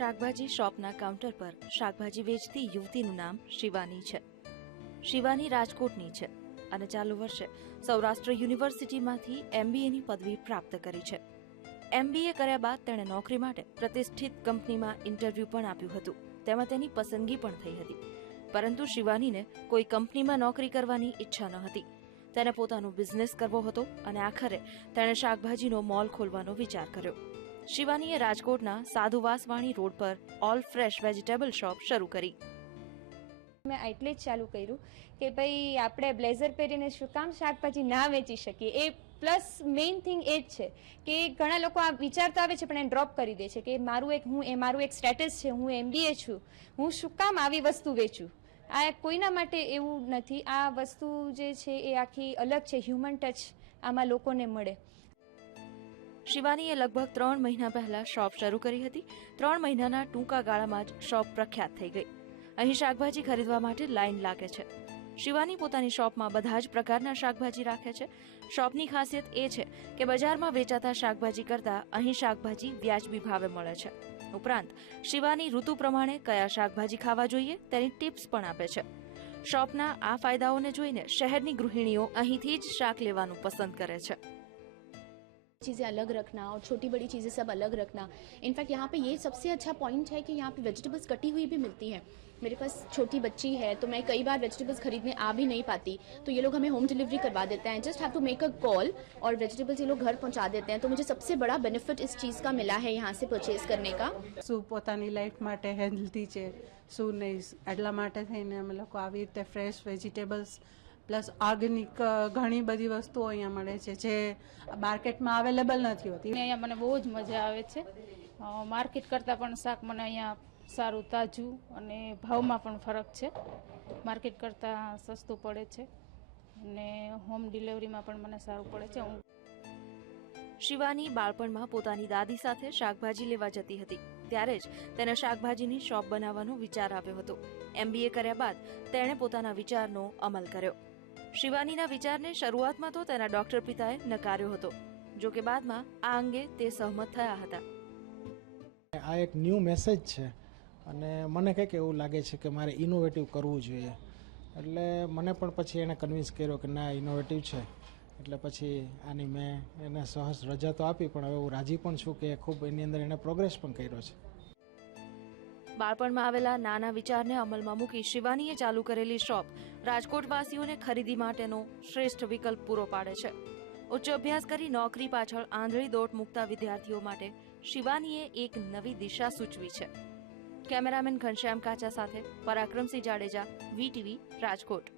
શાકભાજી શોપના કાઉન્ટર પર શાકભાજી વેચતી યુવતીનું નામ શિવાની છે. શિવાની રાજકોટની છે અને ચાલુ વર્ષે સૌરાષ્ટ્ર યુનિવર્સિટીમાંથી એમબીએની પદવી પ્રાપ્ત કરી છે. એમબીએ કર્યા બાદ તેણે નોકરી માટે પ્રતિષ્ઠિત કંપનીમાં ઇન્ટરવ્યૂ પણ આપ્યું હતું. તેમાં તેની પસંદગી પણ થઈ હતી. પરંતુ શિવાનીને કોઈ કંપનીમાં નોકરી કરવાની ઈચ્છા ન હતી. તેને પોતાનો બિઝનેસ કરવો હતો અને આખરે તેણે શાકભાજીનો મોલ ખોલવાનો વિચાર કર્યો. શિવાનીએ રાજકોટના સાધુવાસવાણી રોડ પર ઓલ ફ્રેશ વેજીટેબલ શોપ શરૂ કરી. મેં એટલે જ ચાલુ કર્યું કે ભાઈ આપણે બ્લેઝર પહેરીને શું કામ શાકભાજી ના વેચી શકીએ? એ પ્લસ મેઇન થિંગ એ જ છે કે ઘણા લોકો આ વિચારતા આવે છે પણ એને ડ્રોપ કરી દે છે કે મારું એક હું એ મારું એક સ્ટેટસ છે, હું એમબીએ છું, હું શું કામ આવી વસ્તુ વેચું? આ કોઈના માટે એવું નથી. આ વસ્તુ જે છે એ આખી અલગ છે હ્યુમન ટચ આમાં લોકોને મળે. શિવાનીએ લગભગ ત્રણ મહિના પહેલા શોપ શરૂ કરી હતી. ત્રણ મહિનાના ટૂંકા ગાળામાં જ શોપ પ્રખ્યાત થઈ ગઈ. અહીં શાકભાજી ખરીદવા માટે લાઈન લાગે છે. શિવાની પોતાની શોપમાં બધા જ પ્રકારના શાકભાજી રાખે છે. શોપની ખાસિયત એ છે કે બજારમાં વેચાતા શાકભાજી કરતાં અહીં શાકભાજી વ્યાજબી ભાવે મળે છે. ઉપરાંત, શિવાની ઋતુ પ્રમાણે કયા શાકભાજી ખાવા જોઈએ તેની ટિપ્સ પણ આપે છે. શોપના આ ફાયદાઓને જોઈને શહેરની ગૃહિણીઓ અહીંથી જ શાક લેવાનું પસંદ કરે છે. चीज़ें अलग रखना और छोटी बड़ी चीज़ें सब अलग रखना इनफैक्ट यहाँ पे ये सबसे अच्छा पॉइंट है कि यहाँ पे वेजिटेबल्स कटी हुई भी मिलती हैं मेरे पास छोटी बच्ची है तो मैं कई बार वेजिटेबल्स खरीदने आ भी नहीं पाती तो ये लोग हमें होम डिलीवरी करवा देते हैं just have to make a call और वेजिटेबल्स ये लोग घर पहुँचा देते हैं तो मुझे सबसे बड़ा बेनिफिट इस चीज़ का मिला है यहाँ से परचेज करने का શું પોતાની લાઈફ માટે હેલ્ધી છે શું નહીં એટલા માટે થઈને અમે લોકો આવી રીતે ફ્રેશ વેજીટેબલ્સ પ્લસ ઓર્ગેનિક ઘણી બધી વસ્તુઓ અહીંયા મળે છે જે માર્કેટમાં અવેલેબલ નથી હોતી. અને અહીંયા મને બહુ જ મજા આવે છે. માર્કેટ કરતાં પણ શાક મને અહીંયા સારું તાજું અને ભાવમાં પણ ફરક છે. માર્કેટ કરતાં સસ્તું પડે છે અને હોમ ડિલિવરીમાં પણ મને સારું પડે છે. હું શિવાની બાળપણમાં પોતાની દાદી સાથે શાકભાજી લેવા જતી હતી. ત્યારે જ તેને શાકભાજીની શોપ બનાવવાનો વિચાર આવ્યો હતો. એમબીએ કર્યા બાદ તેણે પોતાના વિચારનો અમલ કર્યો. શિવાનીના વિચારને શરૂઆતમાં તો તેના ડોક્ટર પિતાએ નકાર્યો હતો, જો કે બાદમાં આ અંગે તે સહમત થયા હતા. આ એક ન્યૂ મેસેજ છે અને મને કંઈક એવું લાગે છે કે મારે ઇનોવેટિવ કરવું જોઈએ. એટલે મને પણ પછી એણે કન્વિન્સ કર્યો કે ના ઇનોવેટિવ છે. એટલે પછી આની મેં એને સહજ રજા તો આપી, પણ હવે હું રાજી પણ છું કે ખૂબ એની અંદર એણે પ્રોગ્રેસ પણ કર્યો છે. બાળપણમાં આવેલા નાના વિચારને અમલમાં મૂકી શિવાનીએ ચાલુ કરેલી શોપ રાજકોટવાસીઓને ખરીદી માટેનો શ્રેષ્ઠ વિકલ્પ પૂરો પાડે છે. ઉચ્ચ અભ્યાસ કરી નોકરી પાછળ આંધળી દોટ મૂકતા વિદ્યાર્થીઓ માટે શિવાનીએ એક નવી દિશા સૂચવી છે. કેમેરામેન ઘનશ્યામ કાચા સાથે પરાક્રમસિંહ જાડેજા વીટીવી રાજકોટ.